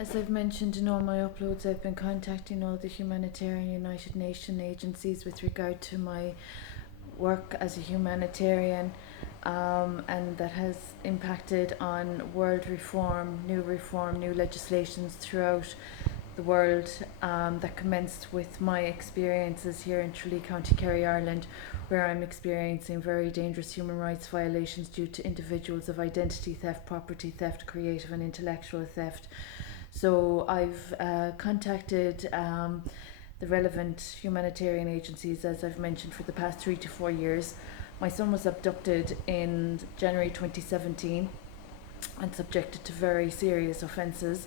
As I've mentioned in all my uploads, I've been contacting all the humanitarian United Nations agencies with regard to my work as a humanitarian, and that has impacted on world reform, new legislations throughout the world, that commenced with my experiences here in Tralee, County Kerry, Ireland, where I'm experiencing very dangerous human rights violations due to individuals of identity theft, property theft, creative and intellectual theft. So I've contacted the relevant humanitarian agencies, as I've mentioned, for the past 3 to 4 years. My son was abducted in January 2017 and subjected to very serious offences.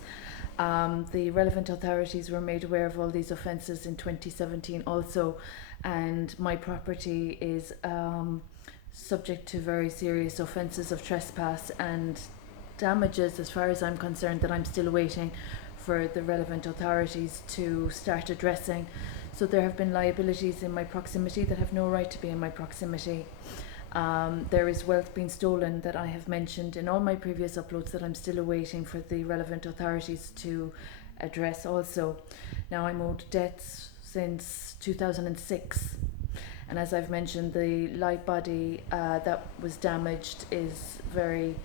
The relevant authorities were made aware of all these offences in 2017 also, and my property is subject to very serious offences of trespass and damages, as far as I'm concerned, that I'm still waiting for the relevant authorities to start addressing. So there have been liabilities in my proximity that have no right to be in my proximity. There is wealth being stolen that I have mentioned in all my previous uploads that I'm still awaiting for the relevant authorities to address also. Now, I'm owed debts since 2006, and as I've mentioned, the light body that was damaged is very,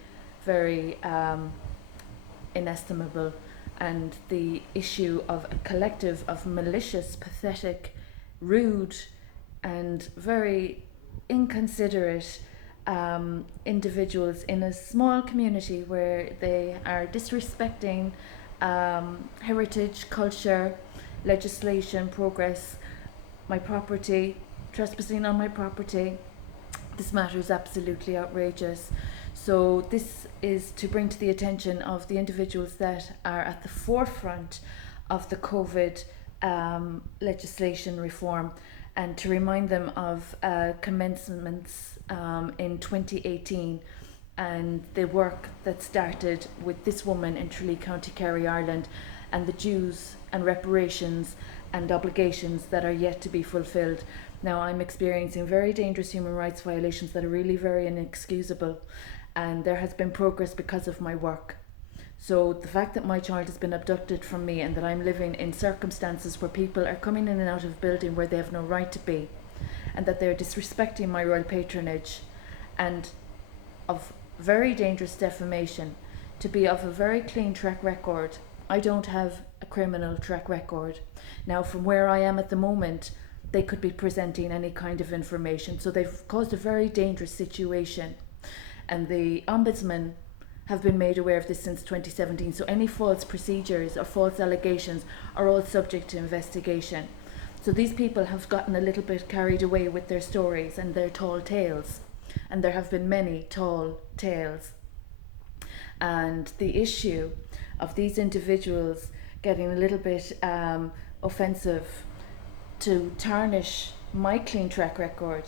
very inestimable, and the issue of a collective of malicious, pathetic, rude and very inconsiderate individuals in a small community where they are disrespecting heritage, culture, legislation, progress, my property, trespassing on my property. This matter is absolutely outrageous. So this is to bring to the attention of the individuals that are at the forefront of the COVID legislation reform, and to remind them of commencements in 2018 and the work that started with this woman in Tralee, County Kerry, Ireland, and the dues and reparations and obligations that are yet to be fulfilled. Now, I'm experiencing very dangerous human rights violations that are really very inexcusable, and there has been progress because of my work. So the fact that my child has been abducted from me and that I'm living in circumstances where people are coming in and out of a building where they have no right to be, and that they're disrespecting my royal patronage, and of very dangerous defamation, to be of a very clean track record. I don't have a criminal track record. Now, from where I am at the moment, they could be presenting any kind of information. So they've caused a very dangerous situation. And the Ombudsman have been made aware of this since 2017. So any false procedures or false allegations are all subject to investigation. So these people have gotten a little bit carried away with their stories and their tall tales. And there have been many tall tales. And the issue of these individuals getting a little bit offensive to tarnish my clean track record.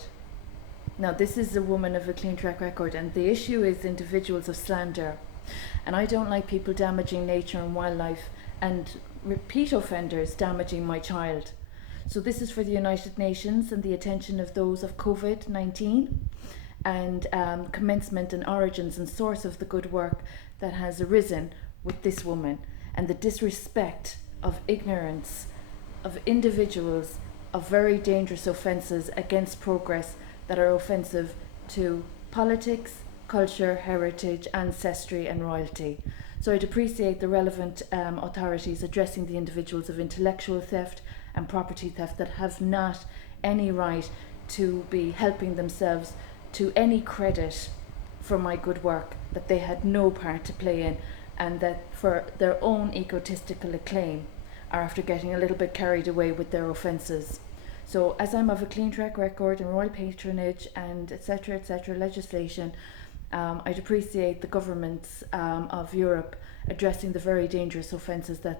Now, this is a woman of a clean track record, and the issue is individuals of slander. And I don't like people damaging nature and wildlife and repeat offenders damaging my child. So this is for the United Nations and the attention of those of COVID-19 and commencement and origins and source of the good work that has arisen with this woman, and the disrespect of ignorance of individuals of very dangerous offences against progress that are offensive to politics, culture, heritage, ancestry and royalty. So I'd appreciate the relevant authorities addressing the individuals of intellectual theft and property theft that have not any right to be helping themselves to any credit for my good work that they had no part to play in, and that for their own egotistical acclaim are after getting a little bit carried away with their offences. So as I'm of a clean track record and royal patronage and etc legislation, I'd appreciate the governments of Europe addressing the very dangerous offences that